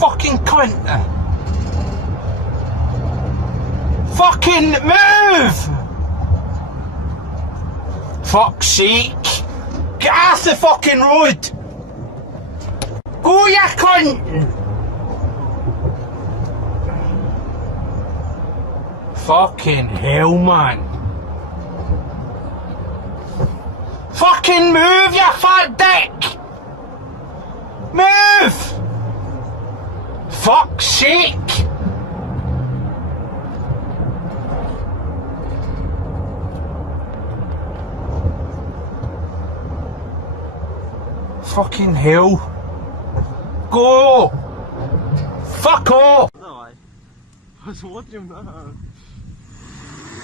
Fucking cunt. Fucking move! Fuck's sake. Get off the fucking road! Go, you cunt! Fucking hell, man. Fucking move, you fat dick! Move! Fuck's sake! Fucking hell. Go! Fuck off! Давай. Посмотрим на...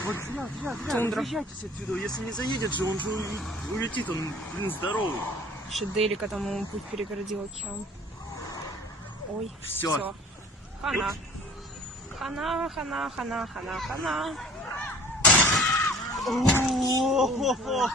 Вот взгляд, съезжайтесь отсюда, если не заедет же, он же улетит, он, блин, здоровый. Шеделика там ему путь перегородил океан. Ой, все. Хана. Хана, хана, хана, хана, хана. О-о-о-о.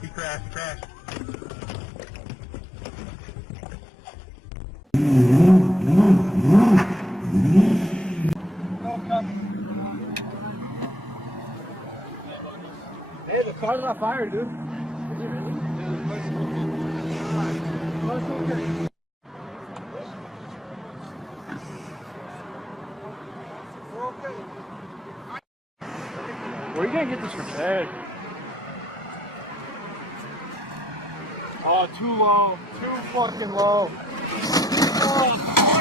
He crashed. Hey, the car's not fired, dude. Where are you gonna get this repaired? Oh, too low. Too fucking low. Oh.